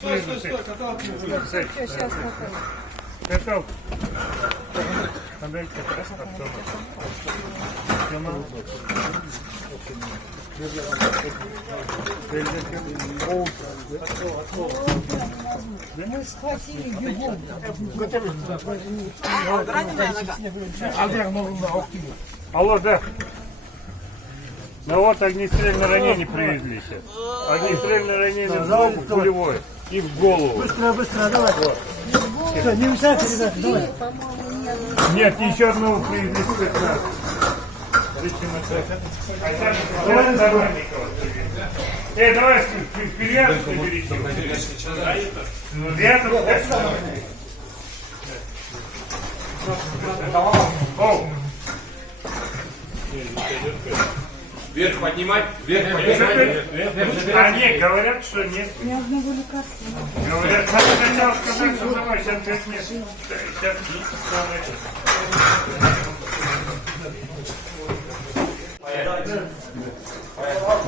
Стой, сейчас Готов. Подайте Артема. Тема. мы схватили бегом. Алло, да. Ну вот огнестрельное ранение привезли сейчас. Огнестрельное ранение в ногу, пулевое. И в голову. Быстро, давай. Все, не мешайте, ребята, давай. Нет, еще одного привезли спецназ. Давай Здоровникова. Давай перевязку берите. Вверх поднимать, вверх поднимать. А нет, говорят, что нет. Ни одного лекарства. Говорят, надо сначала сказать, что давай, сейчас 5 нет. Сейчас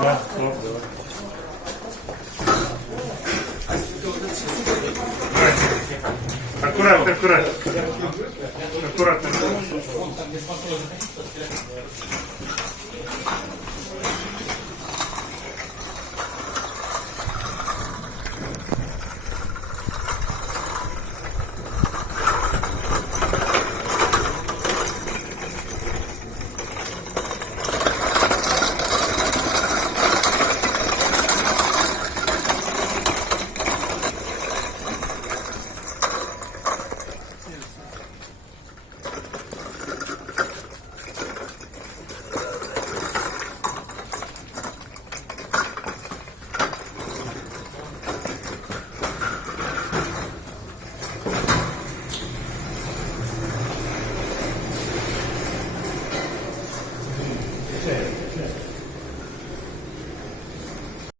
да, стоп, давай. Аккуратно, аккуратно. Аккуратно.